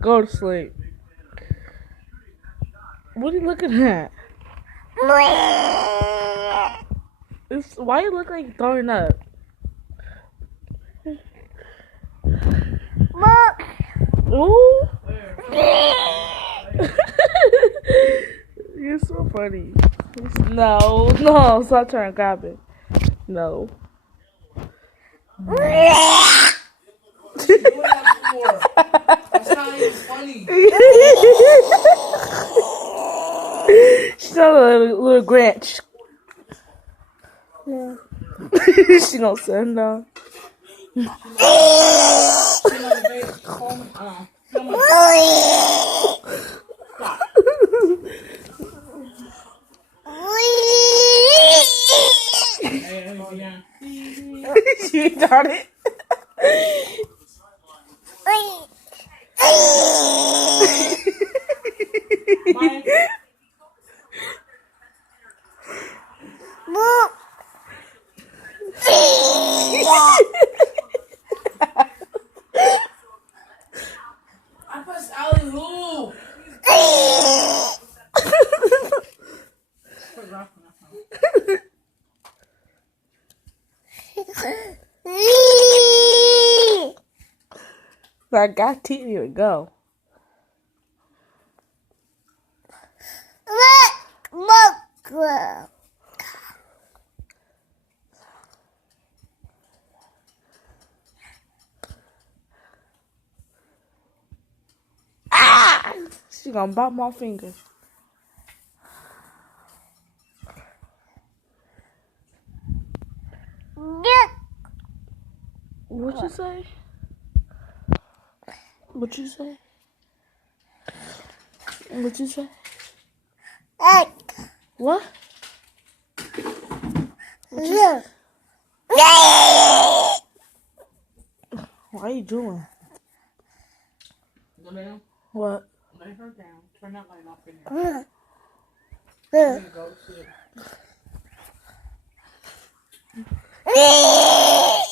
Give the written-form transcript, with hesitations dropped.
Go to sleep. What are you looking at? Why you look like you're throwing up? Look. Ooh. You're so funny. No, stop trying to grab it. No. That's not even funny. She's not a little Grinch. No. She don't send down. She got it. I pressed alley who? I got TV to go. Look. She gonna bite my fingers. What you say? What you say? What you say? What? Look. What are you doing? Go down. What? Lay her down. Turn that light off in Look. here. Go to sleep. Look.